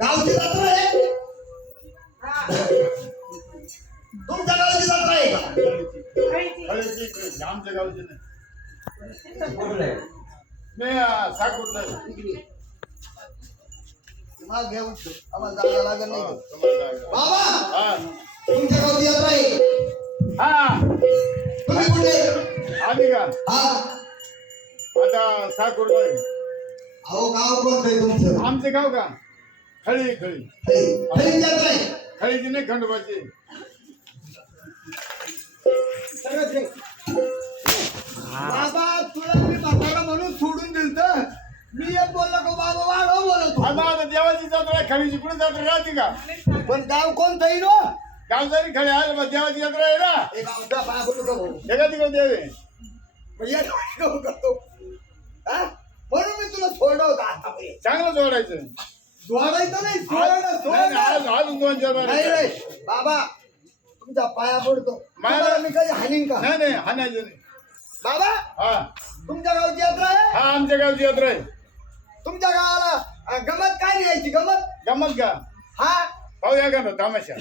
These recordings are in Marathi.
गावची जत्रा आहे. तुमच्या गावची जत्रा आहे का? आमच्या गावचे नाही. मी साकूरला आहे. माग घेऊन आम्हाला जागा लागत नाही. बाबा हा तुमच्या गावची जत्रा आहे. हा तुम्ही कुठे? आली का हा आता साकूरला आहे. अहो गाव कोणतं आहे तुमचं? आमचं गाव का खळी खळी खरी जत्रा आहे. खळीची नाही खंडोबाची. सगळंच आहे. बाबा तुला मी म्हातारा म्हणून सोडून दिलत. मी एक बोललो का बाबा वाढव बोलतो. आता देवाची जत्रा आहे. खळीची कुठे जत्रा राहते का? पण गाव कोणतं आहे नो? गाव जरी खळी आहे पण देवाची जत्रा आहे ना. हे गावचा पाया पडू का भाऊ? हे का तिकडे देवे मग या गावात करतो. हा? म्हणून मी तुला सोडलं होतं आतापर्यंत. चांगलं जोडायचं. सोडायचं नाही सोडलं अजून दोन चार नाही रे बाबा तुमच्या पाया पडतो. तुम्हाला मी कधी हानीन का? नाही हाणायचं नाही. बाबा हा तुमच्या गावची यात्रा आहे. हा आमच्या गावची यात्रा आहे. तुमच्या गावाला गमत काय न्यायची गमत? गमत का हा पाहूया का ना तमाशा.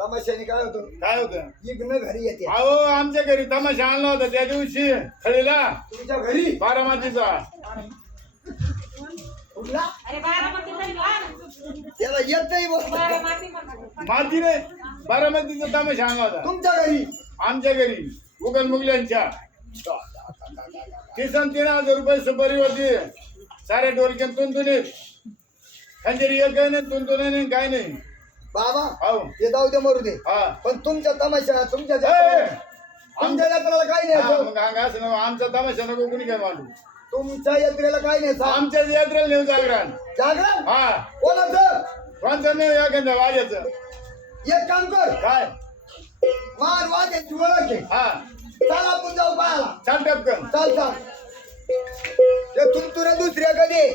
तमाशाने काय होतं? काय होतं? इग्न घरी येते. अहो आमच्या घरी तमाशा आणला होता त्या दिवशी खळीला तुमच्या घरी बारामतीचा. कुठला? अरे बारामतीचा लहान. त्याला येत नाही बोल. बारामती म्हणतात. माती रे बारामतीचा तमाशा आणला होता तुमच्या घरी आमच्या घरी उगल मुगल्यांच्या. 3,000 रुपये सुपारी होती. सारे ढोलक्यात तुंतुनीत खंजरी एक नाही तुंतुन नाही काय नाही. बाबा हो ते जाऊ दे मरू दे. हा पण तुमच्या तमाशा तुमच्या ए, तुमच्या यात्रेला काय हा, नाही. मग असं नको. आमचा तमाशा नको कुणी काय मांडू. तुमच्या यात्रेला काय नाही. आमच्या यात्रेला नेऊ जागरण. जागरण हा कोणाचं? कोणतं नाही एखाद्या वाजायचं. एक काम कर काय मार वाजायची ओळख आहे. हा चाल आपण जाऊ पाहायला. चाल टपकन. चाल चाल ते तुमतुऱ्या दुसऱ्या कधी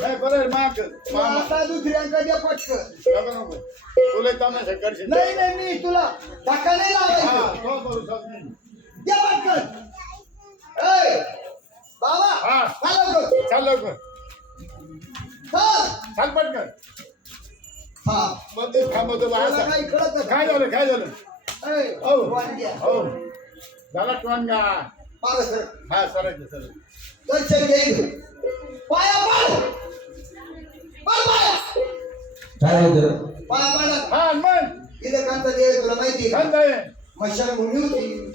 नाही बरं माग आता दुसऱ्या कधी पटकन. नको नको तुला तमाशा करशील. नाही नाही मी तुला धक्का नाही हा लावायचं. तो करू शकतो. ये पटकन. ए बाबा हा चाल लवकर. चाल लवकर चाल. चाल पटकन. हा मग ते थांबवतो बा तुला असं. काही कळत नाही. काय झालं काय झालं? ए, हो वांग्या. हो झाला टोनगा. मागं सर. हा सरायचं सर. दर्शन घे. पाया पाड. पाड पाया. काय होतं? पाया पाडा. हा मग इथे कांता दे तुला माहिती आहे छंद का? आहे. मशाला भूमी होती.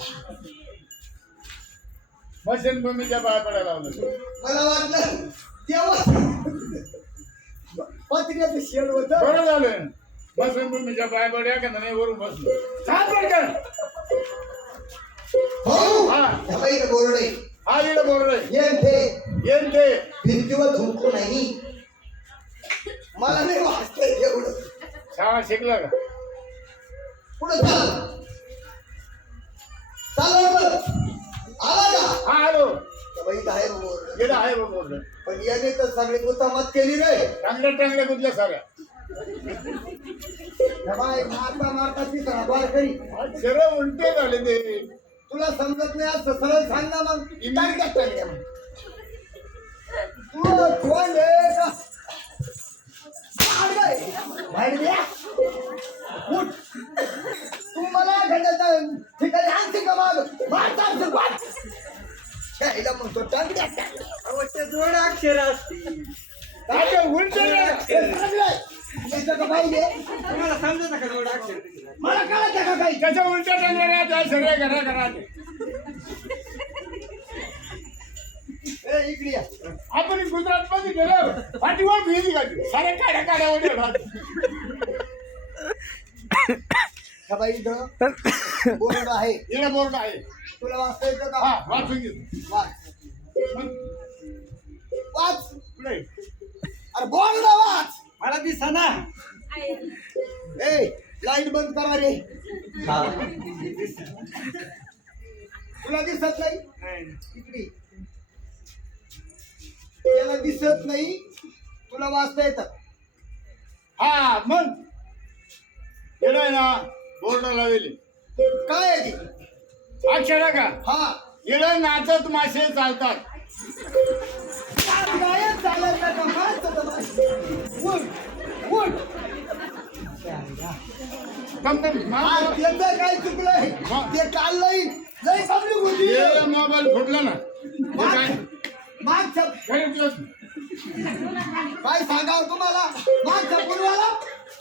मशीन भूमीच्या पाया पडायला लावलं. मला वाटलं तेव्हा पत्र्याचं शेड होतं. बरं झालं. मशीन भूमीच्या पाया पड्या का नाही वरून बसलो. छान पटकन. हो हा ह्या बाई इथं बोर्ड आहे. हा इकडे बोर्ड आहे. येईन ते भिंतीवर थुंकू नाही. मला नाही वाचता येत एवढं. शाळा शिकला का? पुढे चाल. चाल लवकर. आला का? हा हॅलो त्या बाई इथं आहे बोर्ड. इकडे आहे बघ बोर्ड. पण याने तर सगळी गुतामत केली रे. चांगल्या कुठल्या साऱ्या ह्या बाई मारता मारता तिसरा बार करी. सरळ उलटे झाले ते. तुला समजत नाही असं सरळ सांग ना मग. टांगड्या टांगड्या मग. तू कोण आहे का? बाहेर द्या. उठ. तू मला घड्याच्या ठिकाणी आणते का माग? मारता वाट. खेळायला मग तो टांगड्या टांगड्या. दोन अक्षर असतील. काय उलटे पाहिजे तुम्हाला समजत का दोन अक्षर? मला कळत का काही? त्याच्या उलट्या टांगल्या सगळ्या घराघरात. ए, इकडे या. आपण गुजरात मध्ये गेलो पाठीवर भिली गाडी साऱ्या काड्या काड्या ओढ्या. ह्या बाई इथं बोर्ड आहे. इकडे बोर्ड आहे. तुला वाचता येतं का? हा वाचून घे. वाच. वाच. पुढे. अरे बोर्ड वाच. मला दिसना. ए लाईट बंद करा रे. हा. तुला दिसत नाही? इकडे. त्याला दिसत नाही. तुला वाचता येतं. हा मग येणार ना बोर्ड लावले काय आहे ते? अक्षरा का? हा इकडे नाचत मासे चालतात. काय चालत का? काय चालत? हा, त्याचं काय चुकलंय ते काल लई पब्लिक होती मोबाईल फुटला ना ते काय मागच्या काही दिवस काय सांगावं तुम्हाला मागच्या पूर्वाला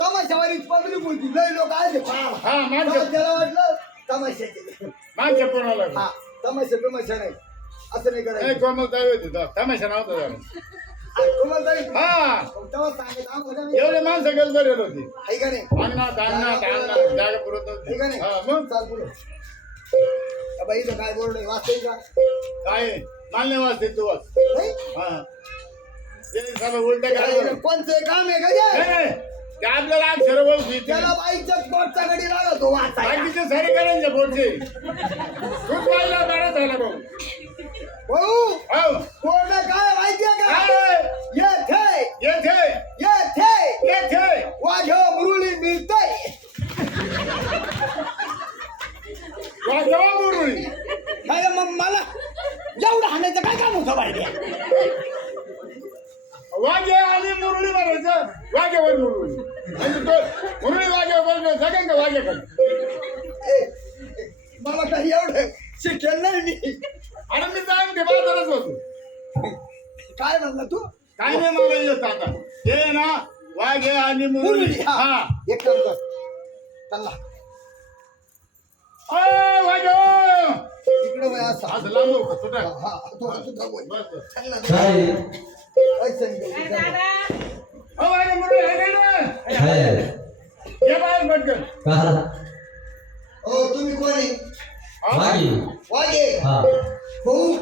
तमाशावारी पब्लिक होती लई लोक आले पाहायला. हा मागच्या तेव्हा त्याला वाटलं तमाशाचे मागच्या कोणाला हा तमाशा नाही असं नाही करायचं कोमल ताई होती तो तमाशा नव्हता जरा. तुम्हाला जाईल. हा तेव्हा सांगायचं आम्हाला नाही. एवढे माणसं गेल बरेल होती आहे का नाही अंगणात जागा पुरत आहे का नव्हती नाही हा मग चाल पुढे बाई इथं काय बोर्ड आहे वाचतंय का काय मान्य वाजते तू वाच नाही हा ते सगळं उलट काय कोणचं काम आहे का ते? ते आपल्याला अक्षर ओळखी त्याला बाईच्या पोटचा गडी लागतो वाचायला बाकीचे सारे करायचे पोटचे खूप वाजला बरा झाला भाऊ भाऊ हो कोण काय माहितीये का काय? येथे येथे येथे येथे वाघ मुरळी मिळतय वाजवा मुरळी काय मग मला एवढं हाणायचं काय काम होतं बाई वाघे आणि मुरळी मारायचं वाघेवर मुरळी म्हणजे तो मुरळी वाघेवर बसलो सगळ्यांना का वाघे खाली मला काही एवढं शिकेल नाही मी आणि मी जाईन ते बाजारच होतो काय म्हणला तू काय नाही मला येत आता हे ना वाघे आणि मुरळी मुरळी हा हा एक काम कर चला वाघे इकडे वय असा असं लांब होतं सुटा हा तो सुद्धा बोल बस बस. चल ना काय ऐसा नाही दादा वाघे मुरळी आहे ना काय ये बाहेर पटकन कहा हो तुम्ही कोण आहे हा? वागी वागे हा भाऊ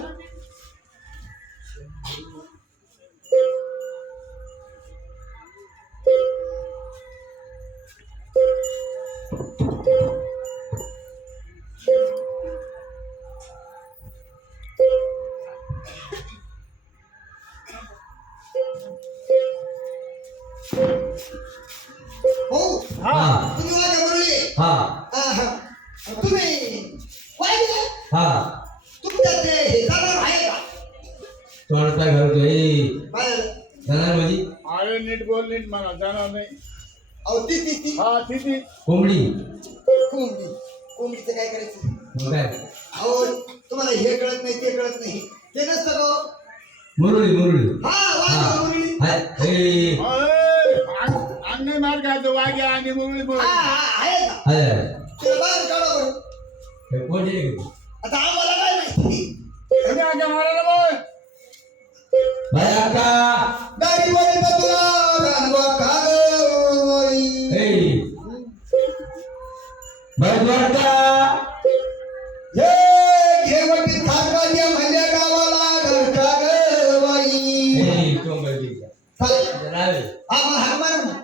भाऊ हा तुम्ही वागे मुरळी हा हा तुम्ही वागे हा तुमच्या ते हे जाणार आहे का तोंड काय घालतोय बाहेर जाणार माझी अरे नीट बोल नीट मला जाणार नाही अहो ती हा ती कोंबडी कोंबडीचं काय करायचं मग काय अहो तुम्हाला हे कळत नाही ते कळत नाही ते नसतं का हो? मुरळी मुरळी हा हा वागे मुरळी हाय हे अंगणे मार खायचं वाघे आणि मुरळी हा मुरळी हा आहे का हाय त्याला बाहेर काढा बरं हे कोणते आता आम्हाला काय माहिती मारायला बोल बाय आता गाडीवर बसला गाणवा कागोई हे बाय द्वारका हे घेवटी थाकाच्या भल्या गावाला घरचा गवाई हे कोंबडी चला जनावे हा मग हाक मार ना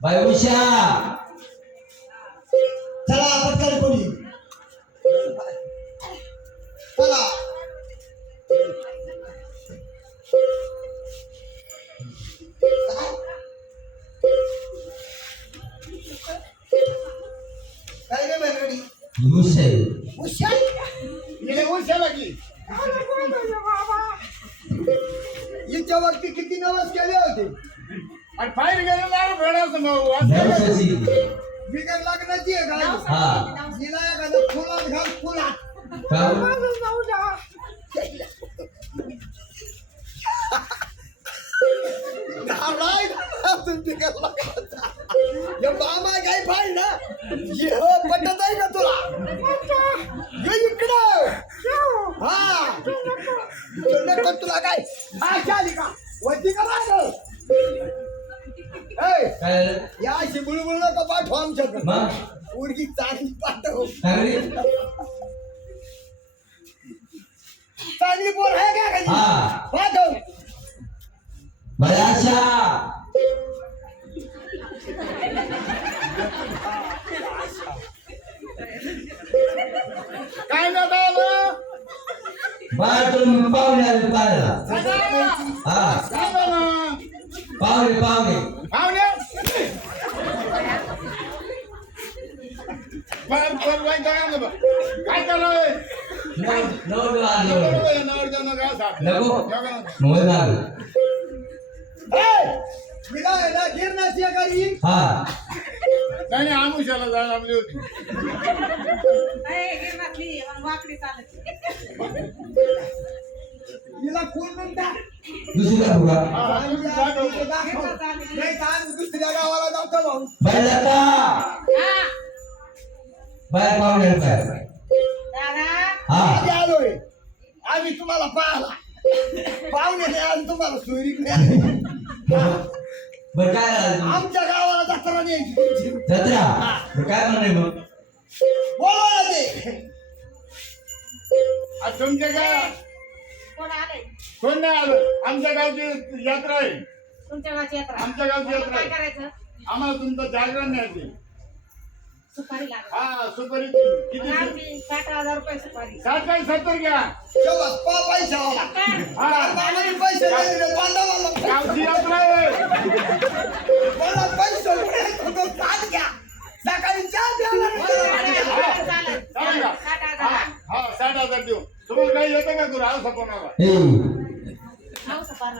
बाय उषा चला पटकन कोणी चला काय रे मेलडी उषा उशा हिने उशाला की हिच्या वरती किती नवस केले होते आणि बाहेर गेलं ना भेडायचं भाऊ असं नवसाची बिगर लग्नाची आहे का हा हिला एखादं फुलात घाल फुलात का घालाय घालातून बिगर लग्नाचा हे मामा काय पाहिजे ना हे हो पटत आहे का तुला ये इकडं हा नको तुला काय आशा आली का वरती का मागं? ए, काय या अशी बुळबुळ नको पाठव आमच्याकडे मग उर्गी चांगली पाठव चांगली चांगली पोर आहे का खाली हा पाठव बाय आशा काय ना दादा बाय तुम्ही पाहुणे आले पाहायला हा सांगा ना पाहुणे पाहुणे पाहुणे काय करावं नऊ आले नको मोबाईल आलो मिला आहे ना गिरणाची गाडी हा नाही नाही आमुष्याला जायला आपली होती नाही, गिरणातली, मग वाकडी चालत. हिला कोण म्हणता दुसरी दाखवू का हा, तुम्ही दाखव. नाही तर आम्ही दुसऱ्या गावाला जातो भाऊ बाहेर जाता हा, बाहेर पाहुणे आहेत बाहेर दादा, हा आधी आलोय आम्ही तुम्हाला पाहला पाहुणे नाही आणि तुम्हाला सोयरीक नाही बरं काय झालं? आमच्या गावाला जत्रा न्यायची जत्रा बरं काय म्हणणे मग बोलवा ना ते आज तुमच्या काय कोण आलंय? कोण नाही आलं आमच्या गावची यात्रा आहे तुमच्या गावची यात्रा. आमच्या गावची यात्रा काय आहे करायचं? आम्हाला तुमचं जागरण न्यायचे सुपारी लागत. हा सुपारी किती मग आमची 60,000 रुपये सुपारी. 60 काय 70 घ्या शेवट पैसा आला काय? मामाने पैसे नाही दिले बांधावाला गावची यात्रा आहे मला पैसे मिळाले तर साथ घ्या सकाळी चहा प्यायला नाही. चालेल, चालेल. चालेल का? 60,000. हा 60,000 देऊ तुम्हाला काही येतं का करू आज सपवणारा हे हाऊ सुपारी.